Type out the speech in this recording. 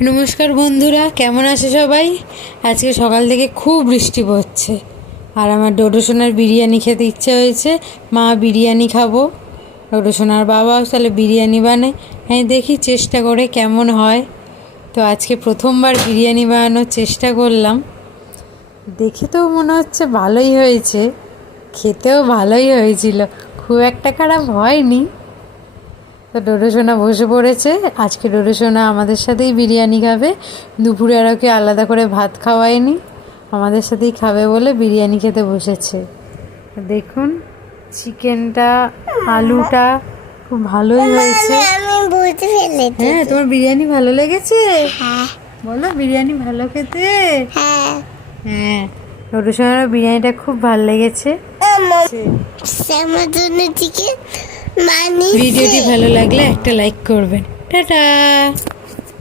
নমস্কার বন্ধুরা, কেমন আছে সবাই? আজকে সকাল থেকে খুব বৃষ্টি পড়ছে আর আমার ডোডো সোনার বিরিয়ানি খেতে ইচ্ছে হয়েছে। মা বিরিয়ানি খাবো, ডোডো সোনার বাবা তাহলে বিরিয়ানি বানায়। আমি দেখি চেষ্টা করে কেমন হয়। তো আজকে প্রথমবার বিরিয়ানি বানানোর চেষ্টা করলাম, দেখে তো মনে হচ্ছে ভালোই হয়েছে, খেতেও ভালোই হয়েছিল, খুব একটা খারাপ হয়নি। তো ডোডো সোনা বসে পড়েছে, আজকে ডোডো সোনা আমাদের সাথেই বিরিয়ানি খাবে। দুপুরে আর ওকে আলাদা করে ভাত খাওয়ায়নি, আমাদের সাথেই খাবে বলে বিরিয়ানি খেতে বসেছে। দেখুন চিকেনটা, আলুটা খুব ভালোই হয়েছে। হ্যাঁ, তোমার বিরিয়ানি ভালো লেগেছে? বলো বিরিয়ানি ভালো খেতে। হ্যাঁ, ডোডো সোনার বিরিয়ানিটা খুব ভালো লেগেছে। ভিডিওটি ভালো লাগলে একটা লাইক করবেন। টাটা।